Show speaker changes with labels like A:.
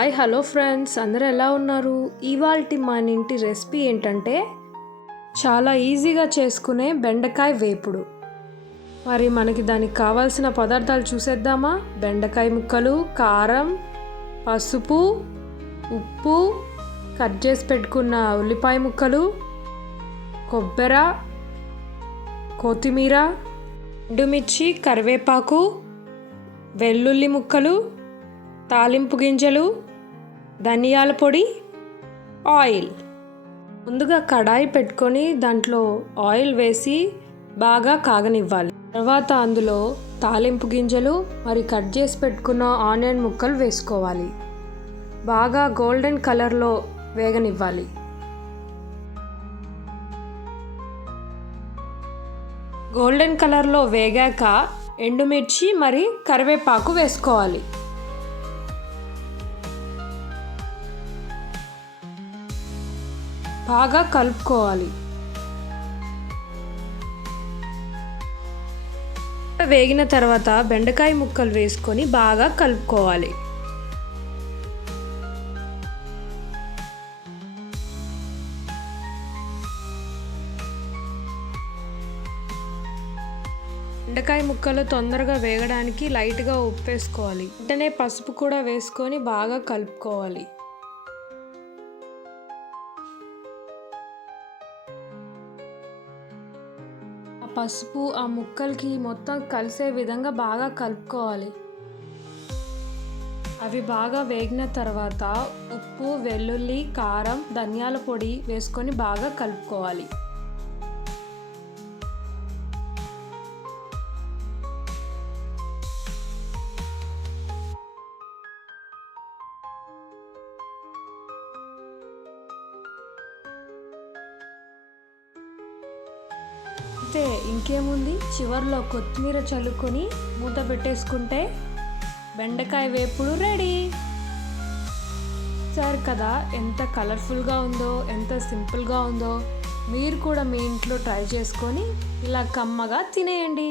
A: Hi hello friends. అందరూ ఎలా ఉన్నారు? ఇవాల్టి మన ఇంటి రెసిపీ ఏంటంటే చాలా ఈజీగా చేసుకునే బెండకాయ వేపుడు. మరి మనకి దానికి కావాల్సిన పదార్థాలు చూసేద్దామా? బెండకాయ ముక్కలు కారం పసుపు ఉప్పు కట్ చేసి పెట్టుకున్న ఉల్లిపాయ ముక్కలు కొబ్బెర కొత్తిమీర ఎండుమిర్చి కరివేపాకు వెల్లుల్లి ముక్కలు తాలింపు గింజలు ధనియాల పొడి ఆయిల్. ముందుగా కడాయి పెట్టుకొని దాంట్లో ఆయిల్ వేసి బాగా కాగనివ్వాలి. తర్వాత అందులో తాలింపు గింజలు మరి కట్ చేసి పెట్టుకున్న ఆనియన్ ముక్కలు వేసుకోవాలి. బాగా గోల్డెన్ కలర్లో వేగనివ్వాలి. గోల్డెన్ కలర్లో వేగాక ఎండుమిర్చి మరి కరివేపాకు వేసుకోవాలి. బాగా కలుపుకోవాలి. వేగిన తర్వాత బెండకాయ ముక్కలు వేసుకొని బాగా కలుపుకోవాలి. బెండకాయ ముక్కలు తొందరగా వేగడానికి లైట్గా ఉప్పు వేసుకోవాలి వెంటనే పసుపు కూడా వేసుకొని బాగా కలుపుకోవాలి. పసుపు ఆ ముక్కలకి మొత్తం కలిసే విధంగా బాగా కలుపుకోవాలి. అవి బాగా వేగిన తర్వాత ఉప్పు వెల్లుల్లి కారం ధనియాల పొడి వేసుకొని బాగా కలుపుకోవాలి. అంతే ఇంకేముంది? చివర్లో కొత్తిమీర చల్లుకొని మూత పెట్టేసుకుంటే బెండకాయ వేపుడు రెడీ. సార్ కదా ఎంత కలర్ఫుల్గా ఉందో ఎంత సింపుల్గా ఉందో మీరు కూడా మీ ఇంట్లో ట్రై చేసుకొని ఇలా కమ్మగా తినేయండి.